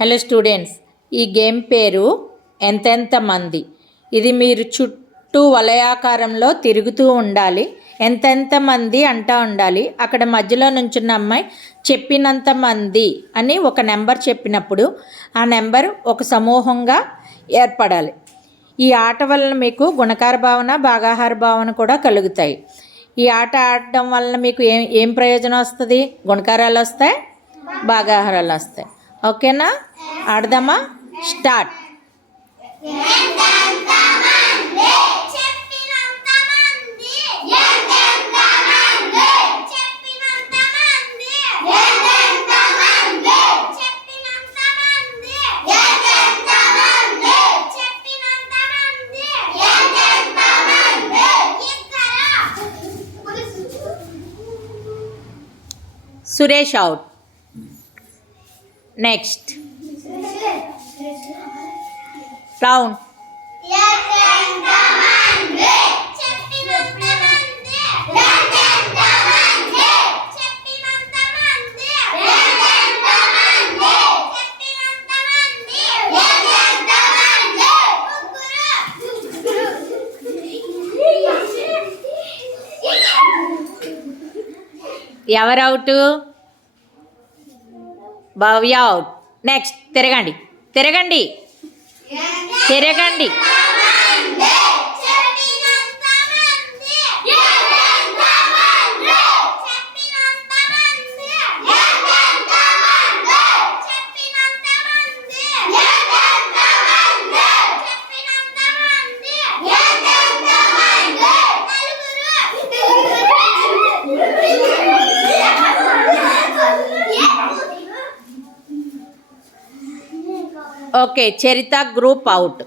Hello students, ఈ game పేరు ఎంతెంత మంది. ఇది మీరు చుట్టూ వలయాకారంలో తిరుగుతూ ఉండాలి. ఎంతెంత మంది అంటూ ఉండాలి. అక్కడ మధ్యలో నుంచున్న అమ్మాయి చెప్పినంత మంది అని ఒక నెంబర్ చెప్పినప్పుడు ఆ నెంబర్ ఒక సమూహంగా ఏర్పడాలి. ఈ ఆట వలన మీకు గుణకార భావన, భాగాహార భావన కూడా కలుగుతాయి. ఈ ఆట ఆడటం వలన మీకు ఏం ప్రయోజనం వస్తుంది? గుణకారాలు వస్తాయి, భాగాహారాలు వస్తాయి. ఓకేనా? ఆడదామా? Start. Suresh out. Next round. ఎవరు అవుట్? భవ్య అవుట్. నెక్స్ట్ తిరగండి, తిరగండి, తిరగండి. Okay, Charita group out.